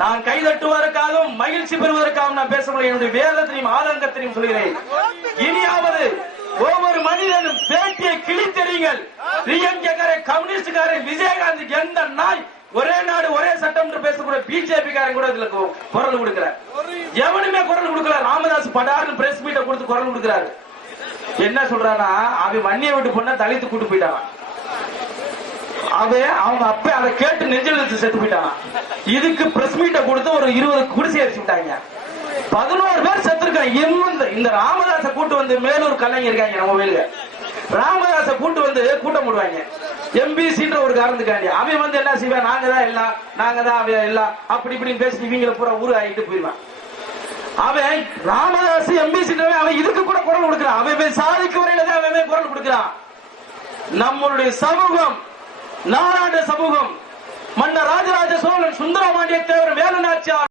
நான் கைதட்டுவதற்காகவும் மகிழ்ச்சி பெறுவதற்காகவும் நான் பேச முடியும். என்னுடைய வேதத்தினையும் ஆதங்கத்தினையும் சொல்கிறேன். இனியாவது ஒவ்வொரு மனிதனும் பேட்டியை கிழித்தெறியுங்கள். டிஎம்கே கம்யூனிஸ்டுக்காரன் விஜயகாந்த் எந்த நாய் ஒரே நாடு ஒரே சட்டம் என்று பேசக்கூடிய பிஜேபி காரன் கூட இதுல குரல் கொடுக்கிறார். எவனுமே குரல் கொடுக்கல. ராமதாஸ் படார்னு பிரஸ் மீட்டை கொடுத்து குரல் கொடுக்கிறாரு. என்ன சொல்றானா, அவன் வன்னியை விட்டு பொண்ண தலித்து கூட்டு போயிட்டான். அவங்க அப்ப அதை கேட்டு நெஞ்சில் செத்து போயிட்டான். இதுக்கு பிரஸ் மீட்டை கொடுத்து ஒரு 20 குடிசை அடிச்சு விட்டாங்க. 11 பேர் செத்துருக்காங்க. இந்த ராமதாச கூட்டு வந்து மேலூர் கலைஞர் இருக்காங்க நம்ம வேலுங்க. ராமதாச கூட்டு வந்து கூட்டம் போடுவாங்க எம்பிசின்ற ஒரு காரணத்துக்காண்டி. அவன் வந்து என்ன செய்வான், நாங்க தான் எல்லாம், நாங்க தான் அவன் எல்லாம் அப்படி இப்படின்னு பேசி இவங்களை பூரா ஊரு ஆகிட்டு போயிடுவான். அவன் ராமதாஸ் எம்பிசி அவன் இதுக்கு கூட குரல் கொடுக்கிறான். அவன் சாதிக்கு வரையில தான் அவன் குரல் கொடுக்கிறான். நம்மளுடைய சமூகம் நாடாண்ட சமூகம் மன்னர் ராஜராஜ சோழன், சுந்தரபாண்டிய தேவர், வேலு நாச்சியார்